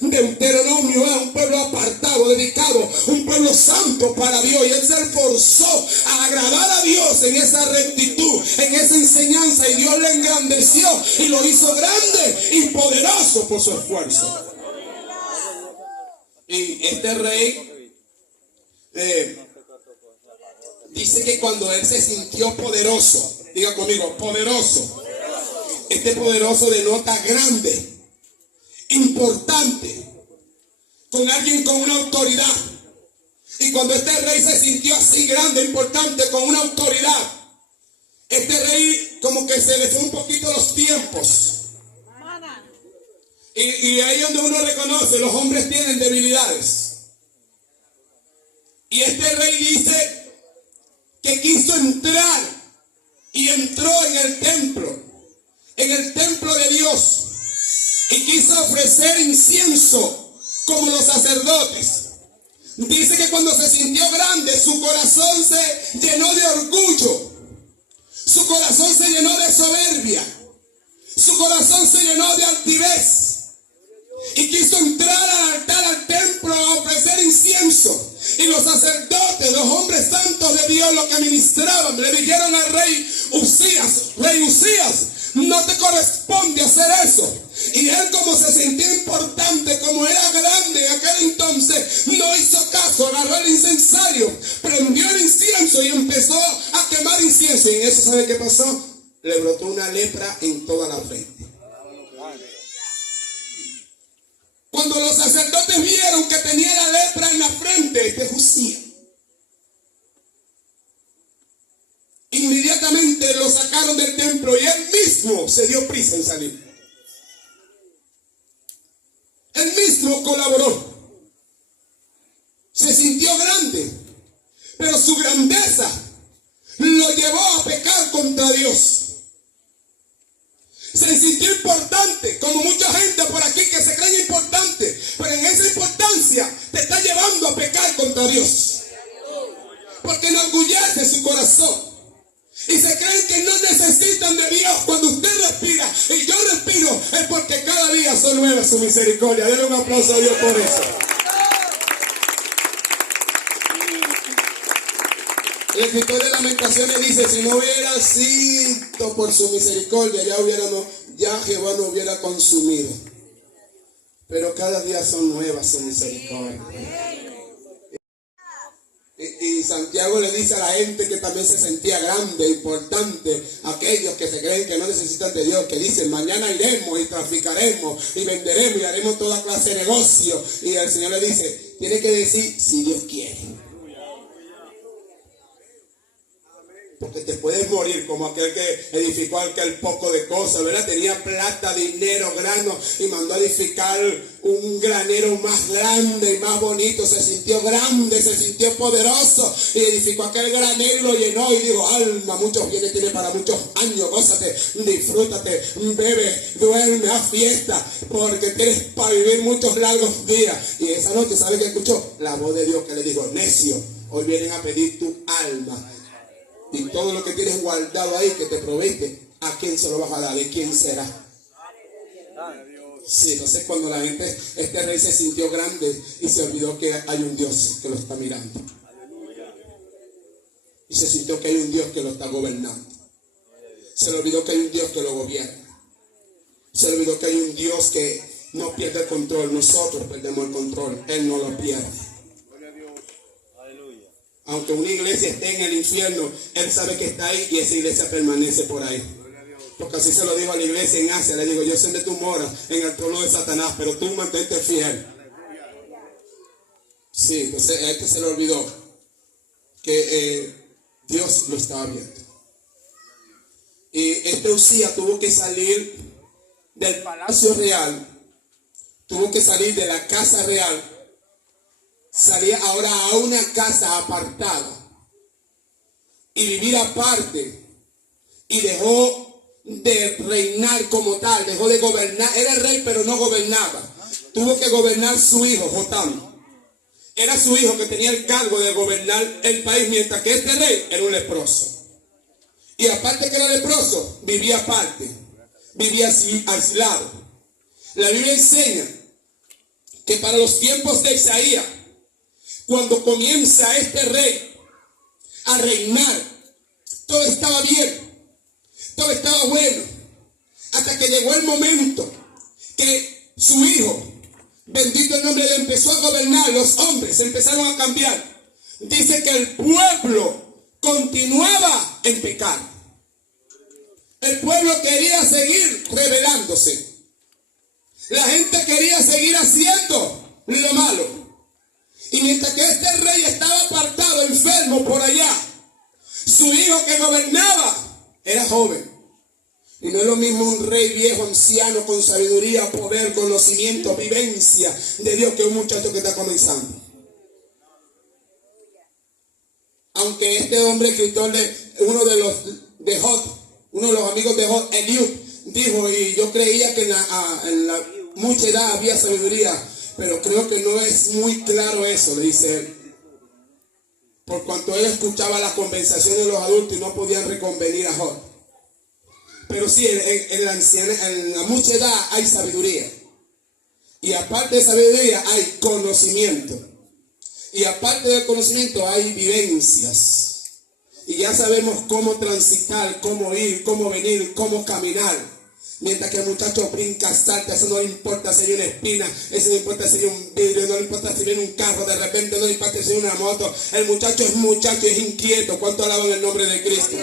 Deuteronomio, un pueblo apartado, dedicado, un pueblo santo para Dios. Y él se esforzó a agradar a Dios en esa rectitud, en esa enseñanza. Y Dios le engrandeció y lo hizo grande y poderoso por su esfuerzo. Y este rey dice que cuando él se sintió poderoso, diga conmigo, poderoso. Este poderoso denota grande, importante, con alguien con una autoridad. Y cuando este rey se sintió así grande, importante, con una autoridad, este rey como que se le fue un poquito los tiempos. Y ahí donde uno reconoce, los hombres tienen debilidades. Y este rey dice que quiso entrar y entró en el templo de Dios, y quiso ofrecer incienso como los sacerdotes. Dice que cuando se sintió grande, su corazón se llenó de orgullo, su corazón se llenó de soberbia, su corazón se llenó de altivez, y quiso entrar al altar, al templo, a ofrecer incienso. Y los sacerdotes, los hombres santos de Dios, los que ministraban, le dijeron al rey Usías, no te corresponde hacer eso. Y él, como se sentía importante, como era grande en aquel entonces, no hizo caso, agarró el incensario, prendió el incienso y empezó a quemar incienso. Y en eso, ¿sabe qué pasó? Le brotó una lepra en toda la frente. Cuando los sacerdotes vieron que tenía la lepra en la frente de Usías, inmediatamente lo sacaron del templo y él mismo se dio prisa en salir. Él mismo colaboró. Se sintió grande, pero su grandeza lo llevó a pecar contra Dios. Se sintió importante, como mucha gente por aquí que se creen importante, pero en esa importancia te está llevando a pecar contra Dios, porque enorgullece su corazón y se creen que no necesitan de Dios. Cuando usted respira y yo respiro, es porque cada día son nuevas su misericordia. Denle un aplauso a Dios por eso. El escritor de Lamentaciones dice: si no hubiera sido por su misericordia, ya Jehová no hubiera consumido. Pero cada día son nuevas su misericordia. Y Santiago le dice a la gente que también se sentía grande, importante, aquellos que se creen que no necesitan de Dios, que dicen: mañana iremos y traficaremos y venderemos y haremos toda clase de negocio. Y el Señor le dice: tiene que decir si Dios quiere. Porque te puedes morir como aquel que edificó aquel poco de cosas, ¿verdad? Tenía plata, dinero, grano, y mandó a edificar un granero más grande y más bonito. Se sintió grande, se sintió poderoso, y edificó aquel granero y lo llenó. Y dijo: alma, muchos bienes tiene para muchos años, gózate, disfrútate, bebe, duerme, haz fiesta, porque tienes para vivir muchos largos días. Y esa noche, ¿sabe qué escuchó? La voz de Dios que le dijo: necio, hoy vienen a pedir tu alma. Y todo lo que tienes guardado ahí que te proveiste, ¿a quién se lo vas a dar? ¿De quién será? Sí, entonces cuando la gente, este rey se sintió grande y se olvidó que hay un Dios que lo está mirando. Y se sintió que hay un Dios que lo está gobernando. Se le olvidó que hay un Dios que lo gobierna. Se le olvidó que hay un Dios que no pierde el control. Nosotros perdemos el control, Él no lo pierde. Aunque una iglesia esté en el infierno, Él sabe que está ahí y esa iglesia permanece por ahí. Porque así se lo digo a la iglesia en Asia. Le digo: yo sé de tu moras en el trono de Satanás, pero tú mantente fiel. Sí, entonces a este se le olvidó que Dios lo estaba viendo. Y este Usías tuvo que salir del palacio real, tuvo que salir de la casa real. Salía ahora a una casa apartada y vivir aparte, y dejó de reinar como tal, dejó de gobernar. Era el rey pero no gobernaba. Tuvo que gobernar su hijo Jotam. Era su hijo que tenía el cargo de gobernar el país, mientras que este rey era un leproso. Y aparte que era leproso, vivía aparte, vivía así, aislado. La Biblia enseña que para los tiempos de Isaías, cuando comienza este rey a reinar, todo estaba bien, todo estaba bueno, hasta que llegó el momento que su hijo, bendito el nombre de Dios, empezó a gobernar. Los hombres empezaron a cambiar. Dice que el pueblo continuaba en pecado. El pueblo quería seguir rebelándose. La gente quería seguir haciendo lo malo. Y mientras que este rey estaba apartado, enfermo por allá, su hijo que gobernaba era joven. Y no es lo mismo un rey viejo, anciano, con sabiduría, poder, conocimiento, vivencia de Dios, que un muchacho que está comenzando. Aunque este hombre, escritor uno de los amigos de Jod, Eliud, dijo, y yo creía que en la mucha edad había sabiduría, pero creo que no es muy claro eso, le dice él. Por cuanto él escuchaba las conversaciones de los adultos y no podían reconvenir a Jod. Pero sí, en la mucha edad hay sabiduría. Y aparte de sabiduría hay conocimiento. Y aparte del conocimiento hay vivencias. Y ya sabemos cómo transitar, cómo ir, cómo venir, cómo caminar. Mientras que el muchacho brinca, salta, eso no le importa si hay una espina, eso no le importa si hay un vidrio, no le importa si viene un carro, de repente no le importa si hay una moto. El muchacho es muchacho, es inquieto. ¿Cuánto alaban el nombre de Cristo?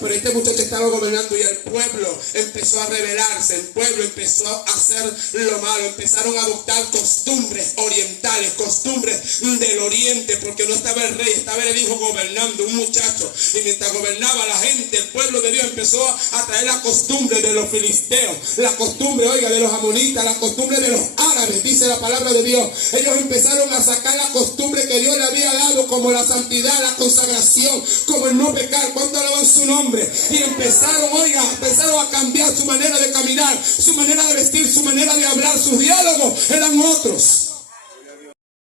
Pero este muchacho estaba gobernando y el pueblo empezó a rebelarse, el pueblo empezó a hacer lo malo, empezaron a adoptar costumbres orientales, costumbres del oriente, porque no estaba el rey, estaba el hijo gobernando, un muchacho. Y mientras gobernaba la gente, el pueblo de Dios empezó a traer la costumbre de los filisteos, la costumbre, oiga, de los amonitas, la costumbre de los árabes, dice la palabra de Dios. Ellos empezaron a sacar la costumbre que Dios le había dado, como la santidad, la consagración, como el no pecar. ¿Cuánto alaban su nombre? Y empezaron a cambiar su manera de caminar, su manera de vestir, su manera de hablar, sus diálogos eran otros.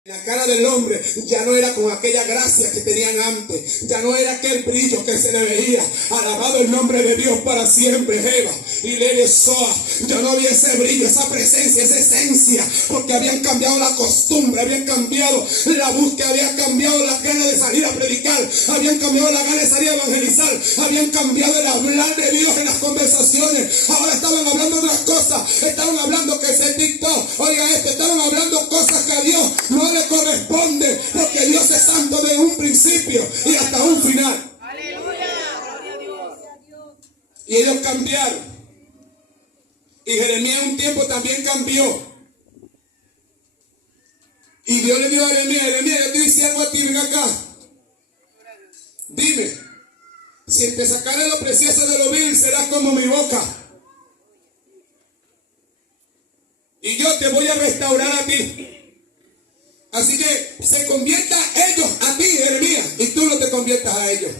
La cara del hombre ya no era con aquella gracia que tenían antes, ya no era aquel brillo que se le veía. Alabado el nombre de Dios para siempre, Jeva y Leresoa. Ya no había ese brillo, esa presencia, esa esencia, porque habían cambiado la costumbre, habían cambiado la búsqueda, habían cambiado las ganas de salir a predicar, habían cambiado las ganas de salir a evangelizar, habían cambiado el hablar de Dios en las conversaciones. Ahora estaban hablando otras cosas, estaban hablando que es el TikTok, oiga estaban hablando cosas que a Dios no le corresponde, porque Dios es santo desde un principio y hasta un final. Aleluya, gloria a Dios. Y ellos cambiaron. Y Jeremías un tiempo también cambió. Y Dios le dijo a Jeremías, yo te hice algo a ti, ven acá. Dime, si te sacaré lo precioso de lo vil, serás como mi boca. Y yo te voy a restaurar a ti. Así que se conviertan ellos a ti, Jeremías, y tú no te conviertas a ellos.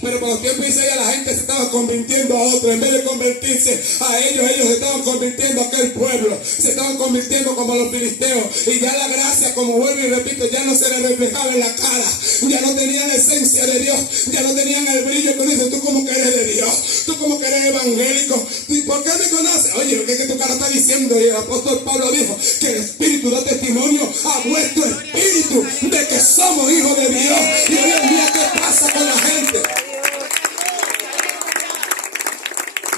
Pero por los tiempos de Isaías la gente se estaba convirtiendo a otro. En vez de convertirse a ellos se estaban convirtiendo a aquel pueblo. Se estaban convirtiendo como los filisteos. Y ya la gracia, como vuelvo y repito, ya no se les reflejaba en la cara. Ya no tenían la esencia de Dios. Ya no tenían el brillo que dice, tú como que eres de Dios. Tú como que eres evangélico. ¿Y por qué me conoces? Oye, lo que es que tu cara está diciendo. Y el apóstol Pablo dijo que el Espíritu da testimonio a vuestro espíritu de que somos hijos de Dios. Y hoy en día, ¿qué pasa con la gente?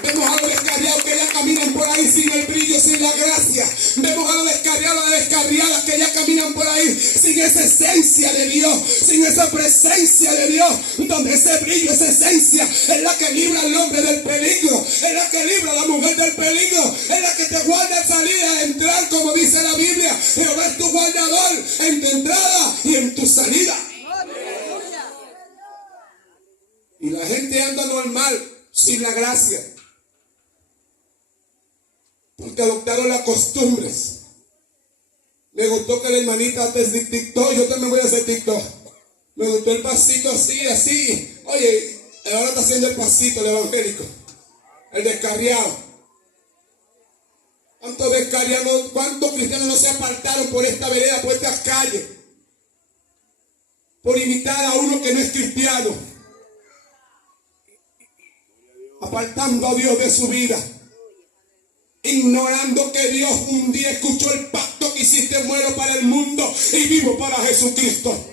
Vemos a los descarriados que ya caminan por ahí sin el brillo, sin la gracia. Vemos a los descarriados, a las descarriadas que ya caminan por ahí sin esa esencia de Dios, sin esa presencia de Dios, donde ese brillo, esa esencia es la que libra al hombre del peligro, es la que libra a la mujer del peligro, es la que te guarda en salida, entrar, como dice la Biblia. Jehová es tu guardador en tu entrada y en tu salida. Y la gente anda normal, sin la gracia, porque adoptaron las costumbres. Me gustó que la hermanita antes de TikTok, yo también voy a hacer TikTok. Me gustó el pasito así, así. Oye, ahora está haciendo el pasito el evangélico, el descarriado. ¿Cuántos descarriados, cuántos cristianos no se apartaron por esta vereda, por estas calles, por imitar a uno que no es cristiano, apartando a Dios de su vida? Y ignorando que Dios un día escuchó el pacto que hiciste: muero para el mundo y vivo para Jesucristo.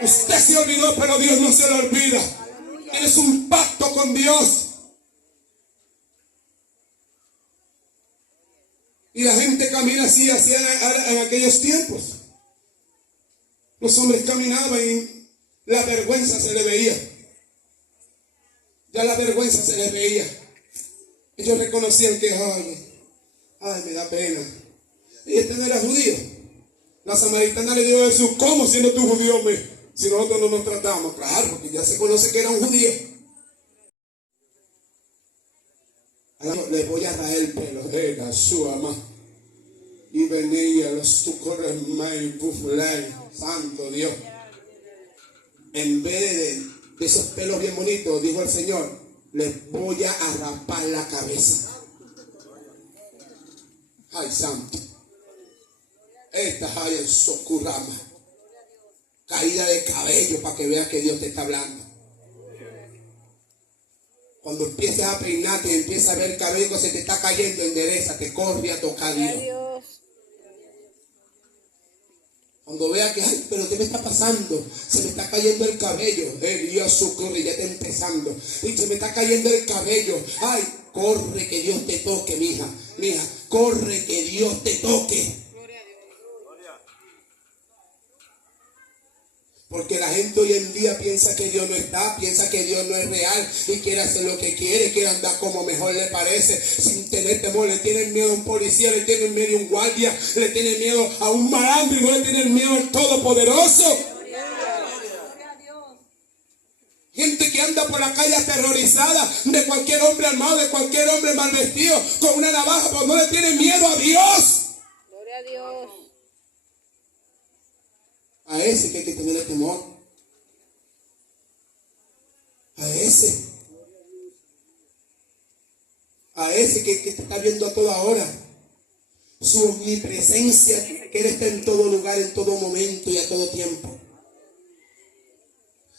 Usted se olvidó, pero Dios no se lo olvida. Tienes un pacto con Dios. Y la gente camina así, en aquellos tiempos. Los hombres caminaban y la vergüenza se les veía. Ya la vergüenza se les veía. Ellos reconocían que, ay, me da pena. Y este no era judío. La samaritana le dijo a Jesús: ¿cómo siendo tú judío, si nosotros no nos tratamos? Claro, porque ya se conoce que era un judío. Le voy a raer el pelo. Era su ama. Y venía los tucorres mai pufulay. Santo Dios. En vez de esos pelos bien bonitos, dijo el Señor: les voy a rapar la cabeza. Ay, santo. Esta hay el socurama. Caída de cabello, para que veas que Dios te está hablando. Cuando empieces a peinarte y empiezas a ver el cabello que se te está cayendo, endereza, te corre a tocar a Dios. Cuando veas que, ay, pero ¿qué me está pasando? Se me está cayendo el cabello. Dios socorre, ya está empezando. Y se me está cayendo el cabello. Ay, corre que Dios te toque, mija. Mija, corre que Dios te toque. Porque la gente hoy en día piensa que Dios no está, piensa que Dios no es real y quiere hacer lo que quiere andar como mejor le parece, sin tener temor. Le tienen miedo a un policía, le tienen miedo a un guardia, le tienen miedo a un malandro y no le tienen miedo al Todopoderoso. Gente que anda por la calle aterrorizada de cualquier hombre armado, de cualquier hombre mal vestido, con una navaja, pero no le tienen miedo a Dios. Gloria a Dios. A ese que hay que tenerle temor. A ese. A ese que te está viendo a toda hora. Su omnipresencia, que Él está en todo lugar, en todo momento y a todo tiempo.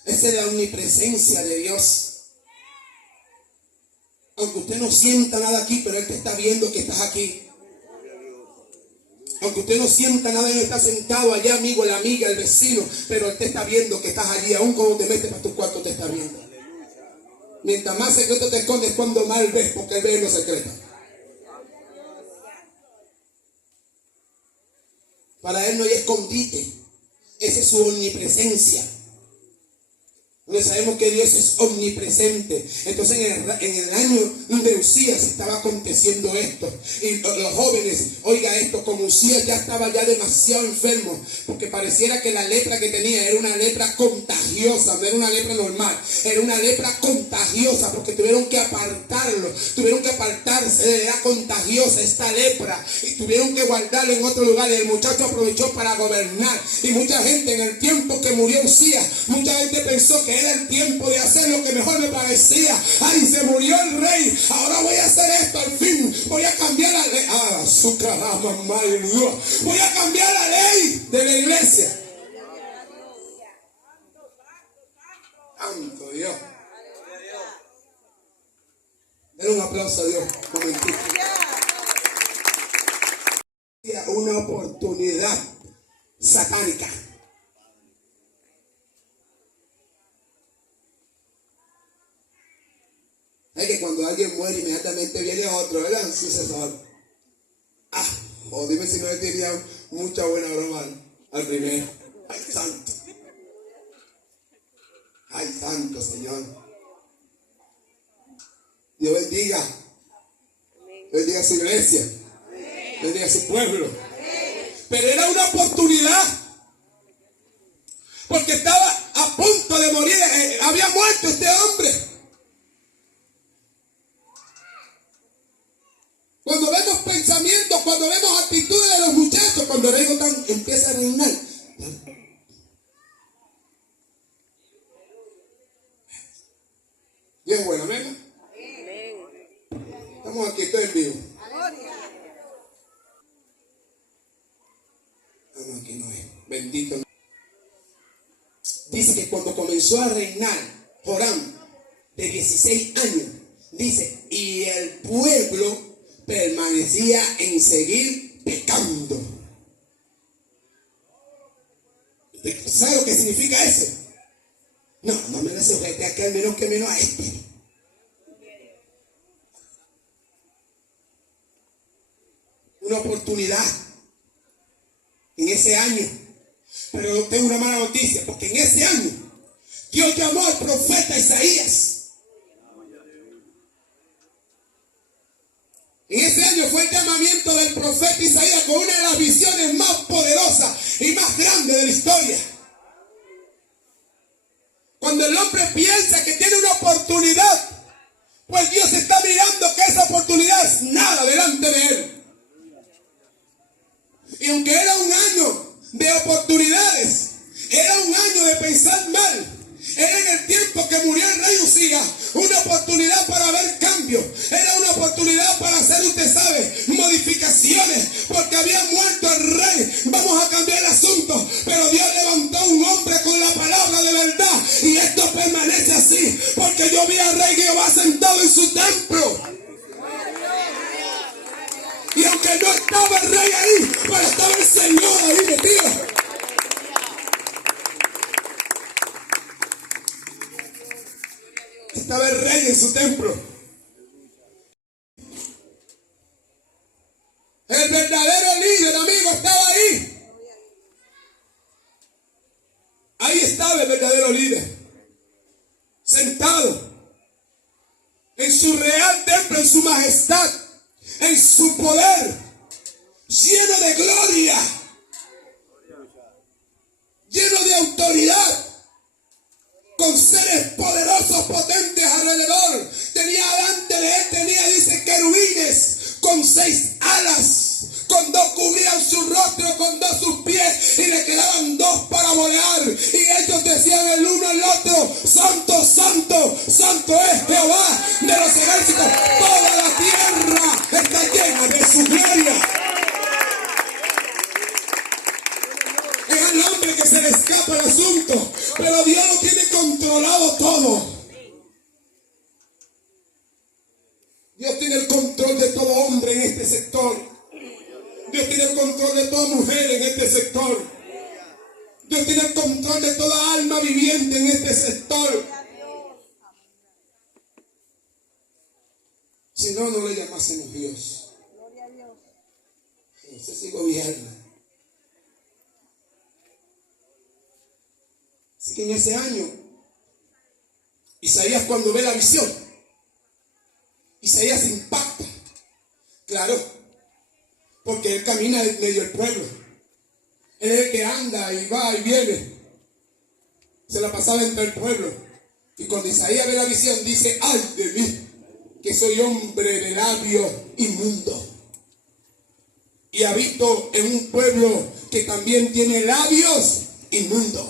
Esa es la omnipresencia de Dios. Aunque usted no sienta nada aquí, pero Él te está viendo que estás aquí. Aunque usted no sienta nada, Él está sentado allá, amigo, la amiga, el vecino, pero Él te está viendo que estás allí. Aún cuando te metes para tu cuarto, te está viendo. Mientras más secreto te escondes, cuando mal ves, porque Él ve en lo secreto. Para Él no hay escondite. Esa es su omnipresencia. Donde sabemos que Dios es omnipresente. Entonces en el año de Usías estaba aconteciendo esto. Y los jóvenes, oiga esto, como Usías ya estaba ya demasiado enfermo, porque pareciera que la lepra que tenía era una lepra contagiosa, no era una lepra normal, era una lepra contagiosa, porque tuvieron que apartarlo, tuvieron que apartarse, era contagiosa esta lepra, y tuvieron que guardarlo en otro lugar. Y el muchacho aprovechó para gobernar. Y mucha gente, en el tiempo que murió Usías, mucha gente pensó que era el tiempo de hacer lo que mejor me parecía. Ay, se murió el rey, ahora voy a hacer esto al fin, voy a cambiar la ley. Voy a cambiar la ley de la iglesia. Santo Dios. Denle un aplauso a Dios. Un momentito. Una oportunidad satánica. Es que cuando alguien muere, inmediatamente viene otro, ¿verdad? Un sucesor. O dime si no le tenía mucha buena broma al primero. Ay, santo. Ay, santo, Señor. Dios bendiga. Bendiga a su iglesia. Bendiga a su pueblo. Pero era una oportunidad. Porque estaba a punto de morir. Había muerto este hombre. Cuando vemos pensamientos, cuando vemos actitudes de los muchachos, cuando el ego empieza a reinar. Bien bueno, amén. Estamos aquí, estoy en vivo. No, aquí no es. Bendito. Dice que cuando comenzó a reinar Joram, de 16 años, dice, y el pueblo permanecía en seguir pecando. ¿Usted sabe lo que significa eso? No me lo sujete a aquel menos que menos a este. Una oportunidad en ese año. Pero tengo una mala noticia, porque en ese año Dios llamó al profeta Isaías. En ese año fue el llamamiento del profeta Isaías con una de las visiones más poderosas y más grandes de la historia. Cuando el hombre piensa que tiene una oportunidad, pues Dios está mirando que esa oportunidad es nada delante de él. Y aunque era un año de oportunidades, era un año de pensar mal, era en el tiempo que murió el rey Usías, una oportunidad para ver cambios, era una oportunidad para hacer, usted sabe, modificaciones, porque había muerto el rey. Vamos a cambiar el asunto, pero Dios levantó un hombre con la palabra de verdad, y esto permanece así, porque yo vi al rey Jehová sentado en su templo. Y aunque no estaba el rey ahí, pero estaba el Señor ahí metido. Estaba el rey en su templo. El verdadero líder, amigo, estaba ahí. Ahí estaba el verdadero líder. Sentado en su real templo, en su majestad, en su poder, lleno de gloria, lleno de autoridad, con seres poderosos, potentes alrededor. Tenía delante de él, dice, querubines con 6 alas, con 2 cubrían su rostro, con 2 sus pies, y le quedaban 2 para volar. Y ellos decían el uno al otro, santo, santo, santo es Jehová de los ejércitos. Toda la tierra está llena de su gloria. Es al hombre que se le escapa el asunto, pero Dios lo tiene controlado todo. Dios tiene el control de todo hombre en este sector. Dios tiene el control de toda mujer en este sector. Dios tiene el control de toda alma viviente en este sector. Si no, no le llamásemos Dios. Ese sí gobierna. Así que en ese año, Isaías, cuando ve la visión, Isaías impacta. Claro, porque él camina en medio del pueblo. Él es el que anda y va y viene. Se la pasaba entre el pueblo. Y cuando Isaías ve la visión, dice, ay de mí, que soy hombre de labio inmundo. Y habito en un pueblo que también tiene labios inmundos.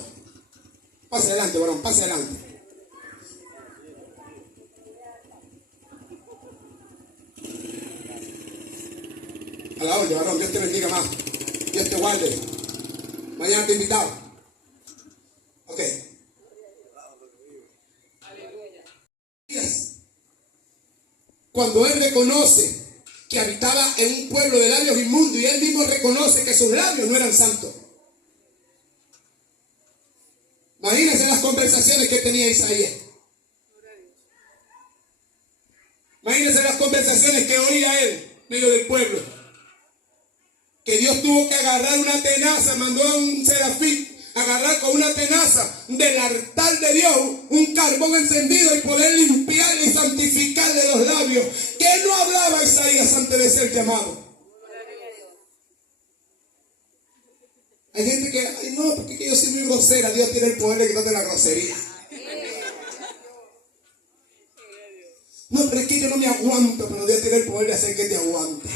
Pase adelante, varón, pase adelante. A la orden, varón, Dios te bendiga más. Dios te guarde. Mañana te invitado. Ok. Cuando él reconoce que habitaba en un pueblo de labios inmundos, y él mismo reconoce que sus labios no eran santos. Imagínense las conversaciones que tenía Isaías. Imagínense las conversaciones que oía él en medio del pueblo. Que Dios tuvo que agarrar una tenaza, mandó a un serafín agarrar con una tenaza del altar de Dios un carbón encendido y poder limpiarle y santificarle los labios. ¿Qué no hablaba Isaías antes de ser llamado? Hay gente que, ay no, porque yo soy muy grosera. Dios tiene el poder de quitarte la grosería. No, pero es que yo no me aguanto, pero Dios tiene el poder de hacer que te aguante.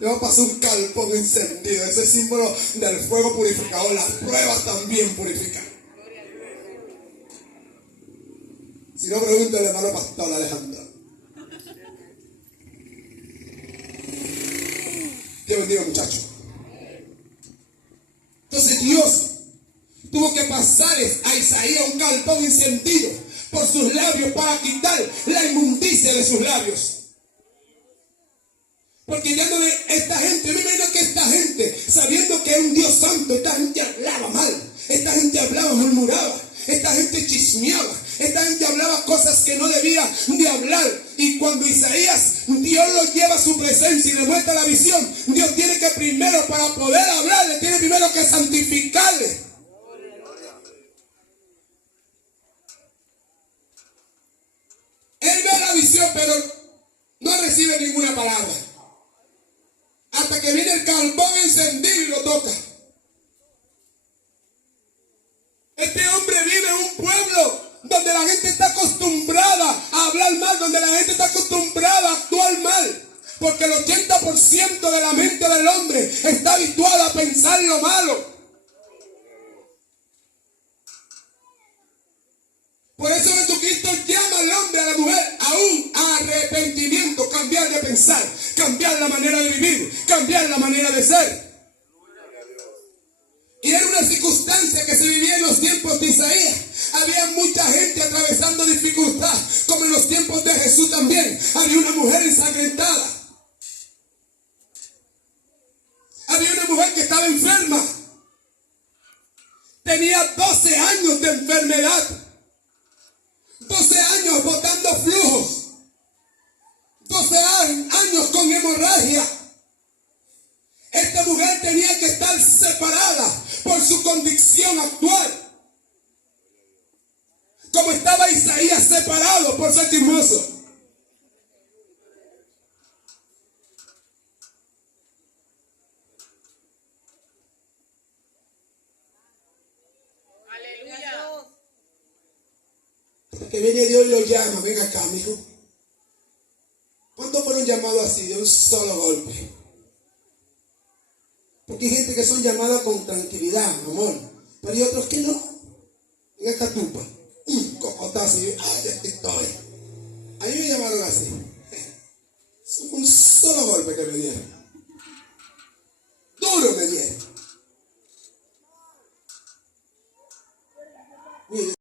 Le va a pasar un carbón encendido, ese símbolo del fuego purificador. Las pruebas también purifican. Si no, pregúntale al hermano pastor Alejandro. Dios bendiga, muchachos. Entonces Dios tuvo que pasarles a Isaías un carbón encendido por sus labios para quitar la inmundicia de sus labios. esta gente, sabiendo que es un Dios santo, esta gente hablaba mal, esta gente hablaba, murmuraba, esta gente chismeaba, esta gente hablaba cosas que no debía de hablar. Y cuando Isaías, Dios lo lleva a su presencia y le muestra la visión, Dios tiene que primero, para poder hablarle, tiene primero que santificarle. Él ve la visión, pero no recibe ninguna palabra. Hasta que viene el carbón encendido y lo toca. Este hombre vive en un pueblo donde la gente está acostumbrada a hablar mal, donde la gente está acostumbrada a actuar mal. Porque el 80% de la mente del hombre está habituada a pensar lo malo. Por eso Jesucristo llama al hombre, a la mujer, a un arrepentimiento, cambiar de pensar, cambiar la manera de vivir, cambiar la manera de ser. Y era una circunstancia que se vivía en los tiempos de Isaías. Había mucha gente atravesando dificultad, como en los tiempos de Jesús también. Había una mujer ensangrentada. Había una mujer que estaba enferma. Tenía 12 años de enfermedad. 12 años botando flujos. 12 años con hemorragia. Esta mujer tenía que estar separada por su condición actual. Como estaba Isaías separado por ser chismoso. Aleluya. Que viene Dios y lo llama, ven acá, mijo. ¿Cuántos fueron llamados así, de un solo golpe? Porque hay gente que son llamadas con tranquilidad, amor. Pero hay otros que no. Ven acá, tupa. Cocotazo. Y ay, ya estoy. A mí me llamaron así. Fue un solo golpe que me dieron. Duro me dieron. Mire,